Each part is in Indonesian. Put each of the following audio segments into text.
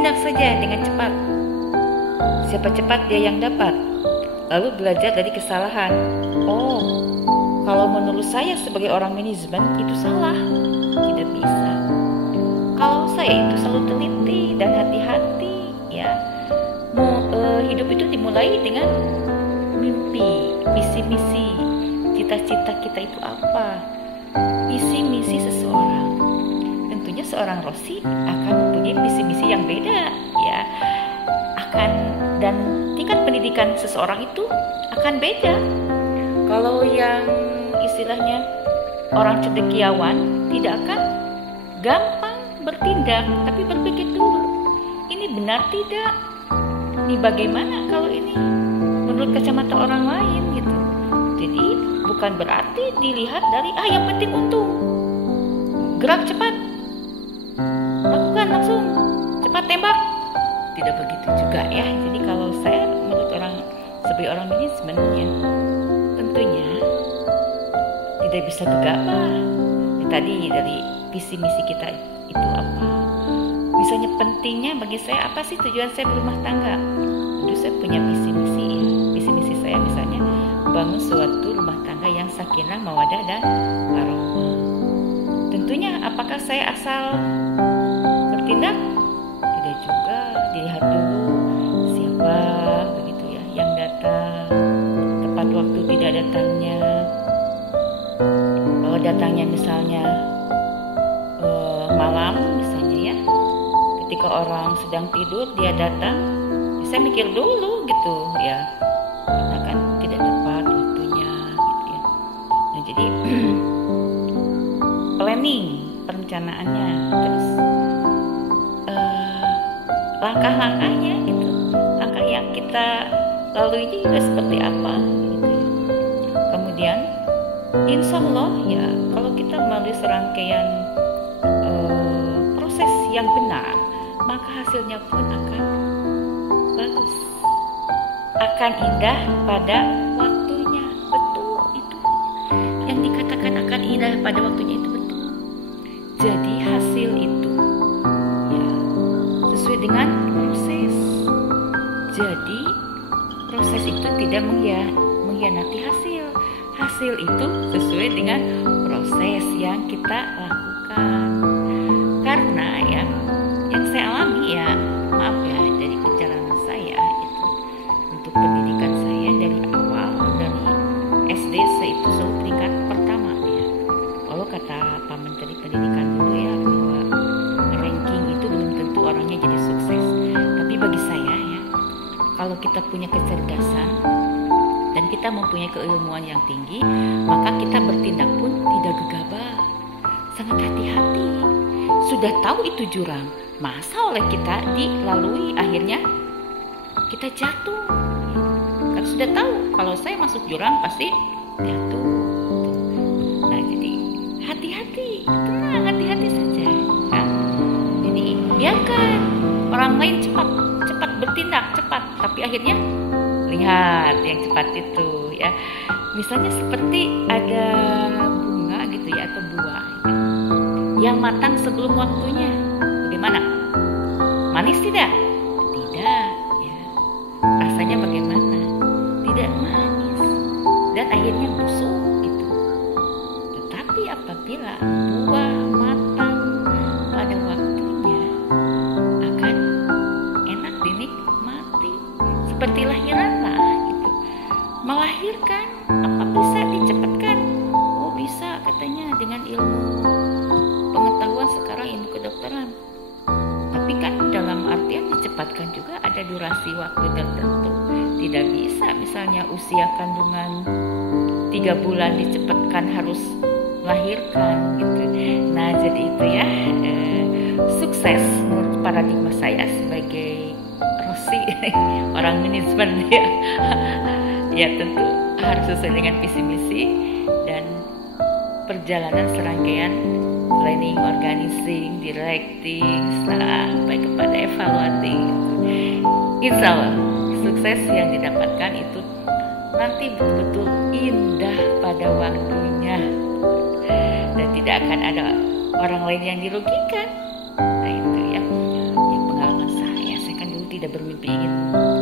bertindak saja dengan cepat. Siapa cepat dia yang dapat. Lalu belajar dari kesalahan. Oh, kalau menurut saya sebagai orang manajemen itu salah, tidak bisa. Kalau saya itu selalu teliti dan hati-hati, ya. Hidup itu dimulai dengan mimpi, visi misi, cita-cita kita itu apa, visi misi seseorang. Tentunya seorang Rosi akan mempunyai visi misi yang beda, ya. Dan tingkat pendidikan seseorang itu akan beda. Kalau yang istilahnya orang cendekiawan tidak akan gampang bertindak, tapi berpikir dulu, ini benar tidak? Ini bagaimana kalau ini menurut kacamata orang lain gitu. Jadi bukan berarti dilihat dari yang penting untung, gerak cepat, lakukan langsung, cepat tembak. Tidak begitu juga ya. Jadi kalau saya menurut sebagai orang manajemen ya, tentunya tidak bisa gegabah. Tadi dari visi misi kita itu apa? Misalnya pentingnya bagi saya apa sih tujuan saya berumah tangga? Tentu saya punya visi misi ya. Visi misi saya misalnya membangun suatu rumah tangga yang sakinah, mawaddah dan warahmah. Tentunya apakah saya asal bertindak? Tidak juga, dilihat dulu siapa begitu ya yang datang, tepat waktu tidak datangnya. Kalau datangnya misalnya malam misalnya ya, ketika orang sedang tidur dia datang, saya mikir dulu gitu ya, karena kan tidak tepat waktunya gitu ya. Nah jadi planning, perencanaannya, terus langkah-langkahnya gitu, langkah yang kita lalui ini juga seperti apa gitu ya. Kemudian insya Allah ya, kalau kita melalui serangkaian proses yang benar, maka hasilnya pun akan bagus, akan indah pada waktunya. Betul itu yang dikatakan akan indah pada waktunya itu betul. Jadi hasil itu ya sesuai dengan proses. Jadi proses itu tidak mengkhianati hasil. Hasil itu sesuai dengan proses yang kita lakukan. Karena ya yang saya alami ya, maaf ya, dari perjalanan saya itu untuk pendidikan saya dari awal, dari SD saya itu selalu peringkat pertama ya. Kalau kata Pak Menteri Pendidikan dulu ya, bahwa ranking itu belum tentu orangnya jadi sukses. Tapi bagi saya ya, kalau kita punya kecerdasan dan kita mempunyai keilmuan yang tinggi, maka kita bertindak pun tidak gegabah, sangat hati-hati. Sudah tahu itu jurang, masa oleh kita dilalui akhirnya kita jatuh. Karena sudah tahu kalau saya masuk jurang pasti jatuh. Nah jadi hati-hati, tenang, hati-hati saja kan? Jadi biarkan orang lain cepat bertindak cepat, tapi akhirnya lihat yang cepat itu ya. Misalnya seperti ada bunga gitu ya, atau buah yang matang sebelum waktunya, bagaimana? Manis tidak? Tidak ya. Rasanya bagaimana? Tidak manis dan akhirnya busuk gitu. Tetapi apabila buah matang pada waktunya, akan enak dinikmati. Seperti lahiran lah gitu. Melahirkan apa bisa dicepatkan? Oh bisa katanya dengan ilmu pengetahuan sekarang, ilmu kedokteran. Tapi kan dalam artian dicepatkan juga ada durasi waktu tertentu. Tidak bisa misalnya usia kandungan 3 bulan dicepatkan harus melahirkan gitu. Nah jadi itu ya, sukses menurut paradigma saya sebagai Rosi orang manajemen ya. Ya tentu harus sesuai dengan visi misi dan perjalanan serangkaian planning, organizing, directing sampai kepada evaluating. Insya Allah sukses yang didapatkan itu nanti betul-betul indah pada waktunya dan tidak akan ada orang lain yang dirugikan. Nah itu ya, yang pengalaman saya. tidak bermimpi ingin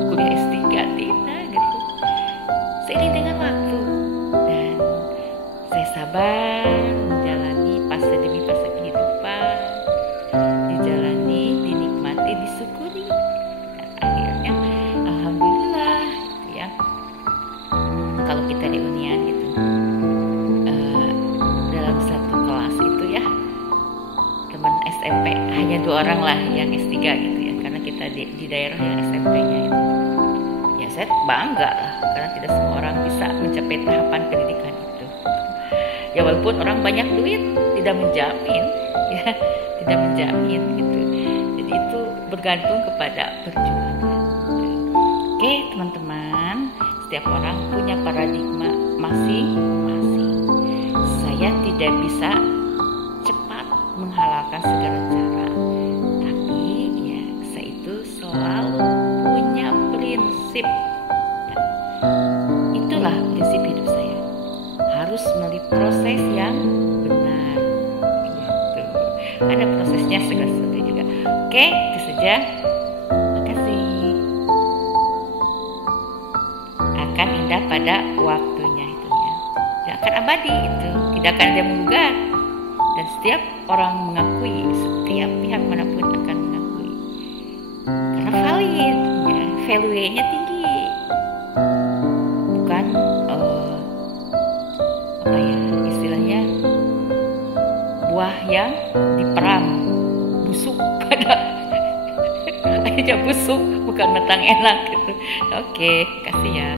kuliah S3, tidak gitu. Seiring dengan waktu dan saya sabar menjalani fase demi fase kehidupan, dijalani, dinikmati, disyukuri. Dan akhirnya alhamdulillah gitu ya. Kalau kita di Unian gitu, dalam satu kelas itu ya, teman SMP hanya 2 orang lah yang S3 gitu ya, karena kita di daerah yang SMP-nya itu. Ya saya bangga lah, karena tidak semua orang bisa mencapai tahapan pendidikan itu. Ya walaupun orang banyak duit, tidak menjamin ya, tidak menjamin gitu. Jadi itu bergantung kepada perjuangan. Oke teman-teman, setiap orang punya paradigma masing-masing. Saya tidak bisa cepat menghalalkan segala cara, tapi ya saya itu selalu punya prinsip. Itulah prinsip hidup saya, harus melalui proses yang benar gitu. Ada prosesnya segala sesuatu juga. Oke, itu saja. Makasih. Akan indah pada waktunya itu ya. Tidak akan abadi itu, tidak akan ada menggugat. Dan setiap orang mengakui, setiap pihak manapun akan mengakui, karena valid ya, value-nya tinggi, bukan apa ya istilahnya, buah yang diperang busuk pada akhirnya busuk, bukan matang enak gitu. Oke, kasih ya.